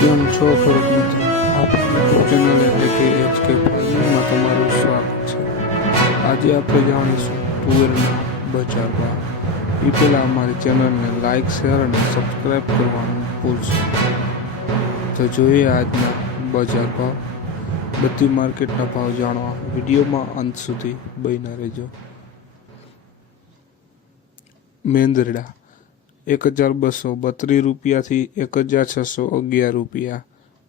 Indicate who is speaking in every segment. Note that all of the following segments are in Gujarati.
Speaker 1: કેમ છો ખેડૂત મિત્રો? આપણી ચેનલ એટલે કે એચ કે ફાર્મિંગમાં તમારું સ્વાગત છે. આજે આપણે જાણીશું તુવેરના બજાર ભાવ. એ પહેલાં અમારી ચેનલને લાઇક શેર અને સબસ્ક્રાઈબ કરવાનું ભૂલશો તો જોઈએ આજના બજાર ભાવ. બધી માર્કેટના ભાવ જાણવા વિડીયોમાં અંત સુધી બન્યા રહેજો. મેંદરડા. એક હજાર બસો બત્રીસ રૂપિયાથી એક હજાર છસો અગિયાર રૂપિયા.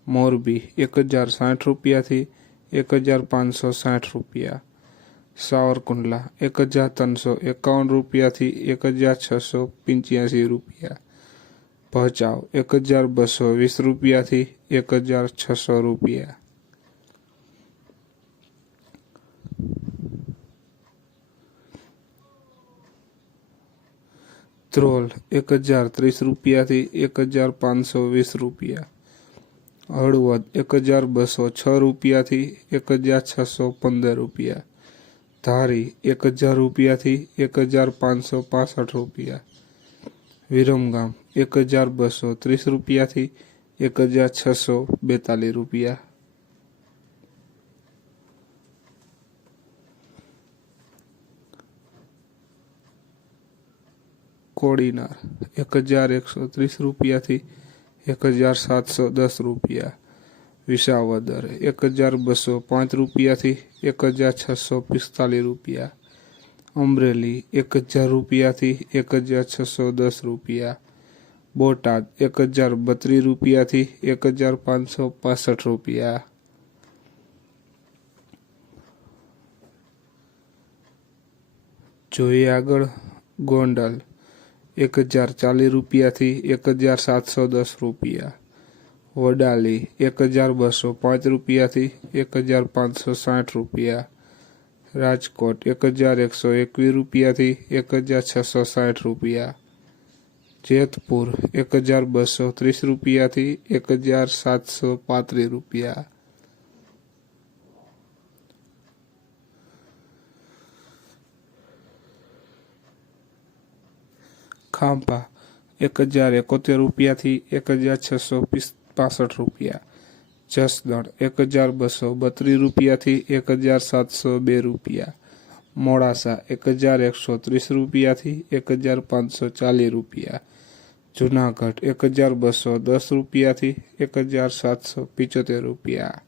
Speaker 1: મોરબી એક હજાર સાઠ રૂપિયાથી એક હજાર પાંચસો સાઠ રૂપિયા. સાવરકુંડલા એક હજાર ત્રણસો એકાવન રૂપિયાથી એક હજાર છસો પંચ્યાસી રૂપિયા. ભચાઉ એક હજાર બસો વીસ રૂપિયાથી એક હજાર છસો રૂપિયા. ધ્રોલ એક હજાર ત્રીસ રૂપિયાથી એક હજાર પાંચસો વીસ રૂપિયા. હળવદ એક હજાર બસો છ રૂપિયાથી એક હજાર છસો પંદર રૂપિયા. ધારી એક હજાર રૂપિયાથી એક હજાર પાંચસો પાસઠ રૂપિયા. વિરમગામ એક હજાર બસો ત્રીસ રૂપિયાથી એક હજાર છસો બેતાલીસ રૂપિયા. કોડીનાર એક હજાર એકસો ત્રીસ રૂપિયાથી એક હજાર સાતસો દસ રૂપિયા વિસાવદર એક હજાર બસો પાંચ રૂપિયાથી એક હજાર છસો પિસ્તાલીસ રૂપિયા. અમરેલી એક હજાર રૂપિયાથી એક હજાર છસો દસ રૂપિયા. બોટાદ એક હજાર બત્રીસ રૂપિયાથી એક હજાર પાંચસો પાસઠ રૂપિયા. જોઈએ આગળ ગોંડલ. એક હજાર ચાલીસ રૂપિયાથી એક હજાર સાતસો દસ રૂપિયા. વડાલી, એક હજાર બસો પાંચ રૂપિયાથી એક હજાર પાંચસો સાઠ રૂપિયા. રાજકોટ, એક હજાર એકસો એકવીસ રૂપિયાથી એક હજાર છસો સાઠ રૂપિયા. જેતપુર, એક હજાર બસો ત્રીસ રૂપિયાથી એક હજાર સાતસો પાંત્રીસ રૂપિયા. ખાંભા, એક હજાર એકોતેર રૂપિયાથી એક હજાર છસો પાસઠ રૂપિયા. જસદણ એક હજાર બસો બત્રીસ રૂપિયાથી એક હજાર સાતસો બે રૂપિયા. મોડાસા, એક હજાર એકસો ત્રીસ રૂપિયાથી એક હજાર પાંચસો ચાલીસ રૂપિયા. જુનાગઢ, એક હજાર બસો દસ રૂપિયાથી એક હજાર સાતસો પિચોતેર રૂપિયા.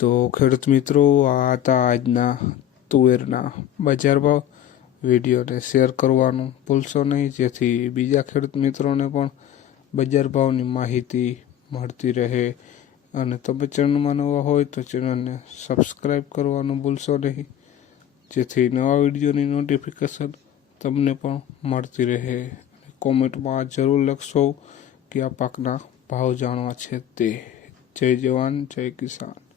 Speaker 1: તો ખેડૂત મિત્રો, આ હતા આજના તુવેરના બજાર ભાવ વિડીયોને શેર કરવાનું ભૂલશો નહીં. જેથી બીજા ખેડૂત મિત્રોને પણ બજાર ભાવની માહિતી મળતી રહે. અને તમે ચેનલમાં નવા હોય તો ચેનલને સબસ્ક્રાઈબ કરવાનું ભૂલશો નહીં. જેથી નવા વિડીયોની નોટિફિકેશન તમને પણ મળતી રહે. કોમેન્ટમાં જરૂર લખશો કે આ પાકના ભાવ જાણવા છે તે. જય જવાન, જય કિસાન.